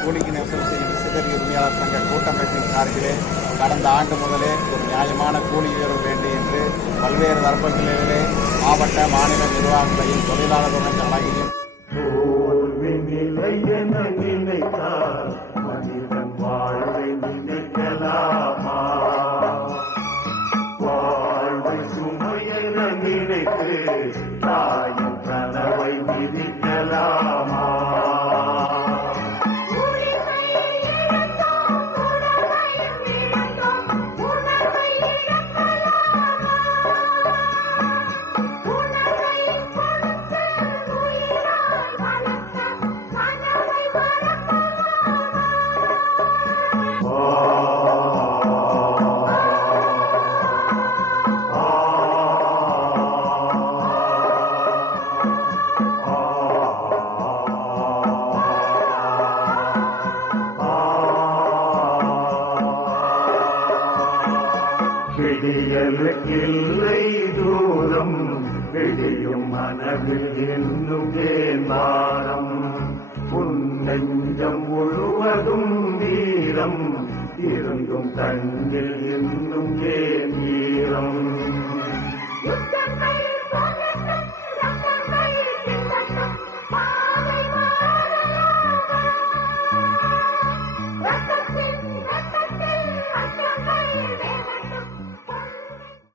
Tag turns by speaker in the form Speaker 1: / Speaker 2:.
Speaker 1: கூலிக்கு நெசவு செய்யும் விசைத்தறி உரிமையாளர் சங்க கூட்டமைப்பின் சார்பிலே கடந்த ஆண்டு முதலே ஒரு நியாயமான கூலி உயர்வு வேண்டும் என்று பல்வேறு தரப்புகளிலே மாவட்ட மாநில நிர்வாகத்தையும் தொழிலாளர்களுடன் அழகியும்
Speaker 2: தோல்வி நினைத்து தாயின் கனவை விதிக்கலாம் விடியலுக்கில்லை தூரம் விடியும் மனதில் இன்னும் ஏமாறம் உன் முழுவதும் வீரம் இருந்தும் கண்ணில் இன்னும் ஏன்